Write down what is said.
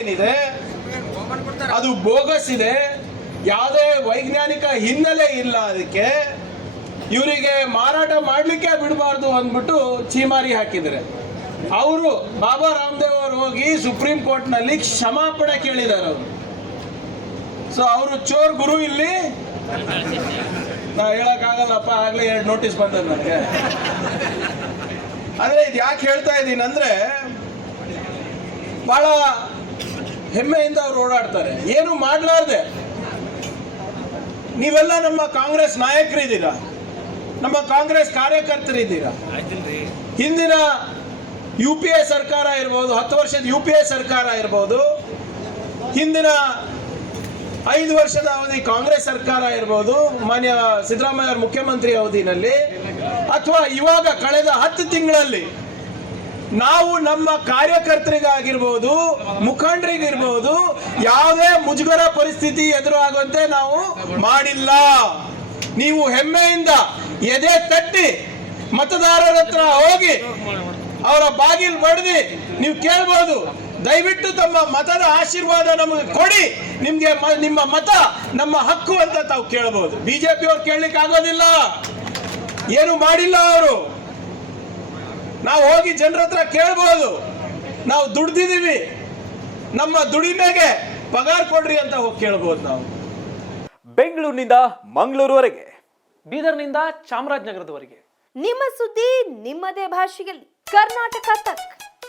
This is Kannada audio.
ಏನಿದೆ? ಅದು ಬೋಗಸ್ ಇದೆ. ಯಾವುದೇ ವೈಜ್ಞಾನಿಕ ಹಿನ್ನೆಲೆ ಇಲ್ಲ ಅದಕ್ಕೆ. ಇವರಿಗೆ ಮಾರಾಟ ಮಾಡಲಿಕ್ಕೆ ಬಿಡಬಾರ್ದು ಅಂದ್ಬಿಟ್ಟು ಚೀಮಾರಿ ಹಾಕಿದ್ರೆ ಅವರು ಬಾಬಾ ರಾಮದೇವ್ ಅವರು ಹೋಗಿ ಸುಪ್ರೀಂ ಕೋರ್ಟ್ನಲ್ಲಿ ಕ್ಷಮಾಪಣೆ ಕೇಳಿದ್ದಾರೆ ಅವರು. ಸೊ ಅವರು ಚೋರ್ ಗುರು ಇಲ್ಲಿ. ನಾ ಹೇಳಕ್ಕಾಗಲ್ಲಪ್ಪ, ಆಗ್ಲೇ ಎರಡು ನೋಟಿಸ್ ಬಂದ ನನಗೆ. ಅಂದ್ರೆ ಇದು ಯಾಕೆ ಹೇಳ್ತಾ ಇದ್ದೀನಿ ಅಂದ್ರೆ, ಬಹಳ ಹೆಮ್ಮೆಯಿಂದ ಅವ್ರು ಓಡಾಡ್ತಾರೆ. ಏನು ಮಾಡಲಾರ್ದೆ? ನೀವೆಲ್ಲ ನಮ್ಮ ಕಾಂಗ್ರೆಸ್ ನಾಯಕರಿದ್ದೀರಾ? ನಮ್ಮ ಕಾಂಗ್ರೆಸ್ ಕಾರ್ಯಕರ್ತರಿದ್ದೀರಾ? ಹಿಂದಿನ ಯು ಪಿ ಎ ಸರ್ಕಾರ ಇರ್ಬೋದು ಹತ್ತು ವರ್ಷದ ಯು ಪಿ ಎ ಸರ್ಕಾರ ಇರ್ಬೋದು ಹಿಂದಿನ ಐದು ವರ್ಷದ ಅವಧಿ ಕಾಂಗ್ರೆಸ್ ಸರ್ಕಾರ ಇರ್ಬೋದು ಮಾನ್ಯ ಸಿದ್ದರಾಮಯ್ಯ ಮುಖ್ಯಮಂತ್ರಿ ಅವಧಿನಲ್ಲಿ ಅಥವಾ ಇವಾಗ ಕಳೆದ ಹತ್ತು ತಿಂಗಳಲ್ಲಿ ನಾವು ನಮ್ಮ ಕಾರ್ಯಕರ್ತರಿಗಾಗಿರ್ಬೋದು, ಮುಖಂಡರಿಗಿರ್ಬೋದು, ಯಾವುದೇ ಮುಜುಗರ ಪರಿಸ್ಥಿತಿ ಎದುರಾಗುವಂತೆ ನಾವು ಮಾಡಿಲ್ಲ. ನೀವು ಹೆಮ್ಮೆಯಿಂದ ಎದೆ ತಟ್ಟಿ ಮತದಾರರ ಹತ್ರ ಹೋಗಿ ಅವರ ಬಾಗಿಲು ಬಡ್ದಿ ನೀವು ಕೇಳ್ಬೋದು. ದಯವಿಟ್ಟು ತಮ್ಮ ಮತದ ಆಶೀರ್ವಾದ ನಮಗೆ ಕೊಡಿ. ನಿಮ್ಗೆ ನಿಮ್ಮ ಮತ ನಮ್ಮ ಹಕ್ಕು ಅಂತ ತಾವು ಕೇಳ್ಬೋದು. ಬಿಜೆಪಿ ಅವ್ರು ಕೇಳಲಿಕ್ಕೆ ಆಗೋದಿಲ್ಲ ಏನು ಮಾಡಿಲ್ಲ ಅವರು. ನಾವು ಹೋಗಿ ಜನರ ಹತ್ರ ಕೇಳ್ಬೋದು. ನಾವು ದುಡ್ದಿದ್ದೀವಿ. ನಮ್ಮ ದುಡಿಮೆಗೆ ಪಗಾರ ಕೊಡ್ರಿ ಅಂತ ಹೋಗಿ ಕೇಳ್ಬೋದು ನಾವು. ಬೆಂಗಳೂರಿನಿಂದ ಮಂಗಳೂರುವರೆಗೆ. ಬೀದರ್ನಿಂದ ಚಾಮರಾಜನಗರದವರೆಗೆ. ನಿಮ್ಮ ಸುದ್ದಿ ನಿಮ್ಮದೇ ಭಾಷೆಯಲ್ಲಿ. ಕರ್ನಾಟಕ ತಕ್.